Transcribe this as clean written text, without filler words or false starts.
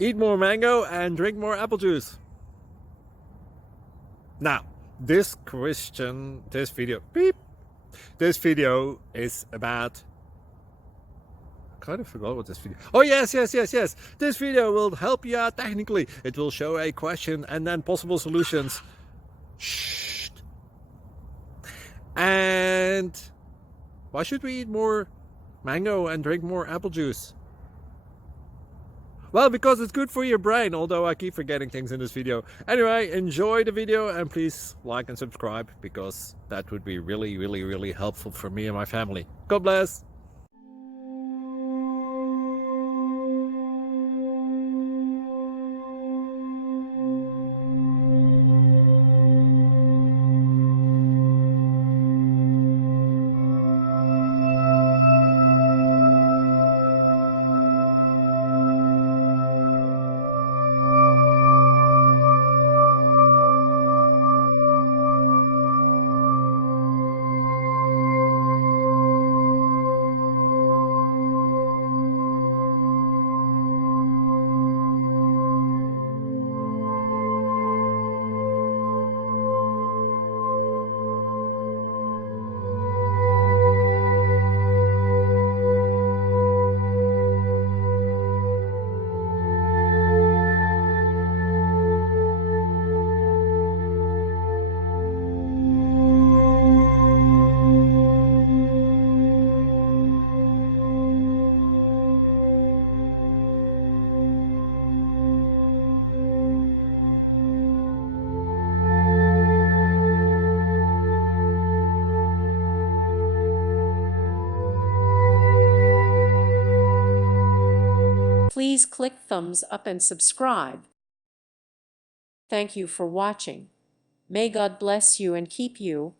Eat more mango and drink more apple juice. Now, this video is about, I kind of forgot what this video. Oh yes. This video will help you out technically. It will show a question and then possible solutions. Shh. And why should we eat more mango and drink more apple juice? Well, because it's good for your brain, although I keep forgetting things in this video. Anyway, enjoy the video and please like and subscribe, because that would be really helpful for me and my family. God bless! Please click thumbs up and subscribe. Thank you for watching. May God bless you and keep you.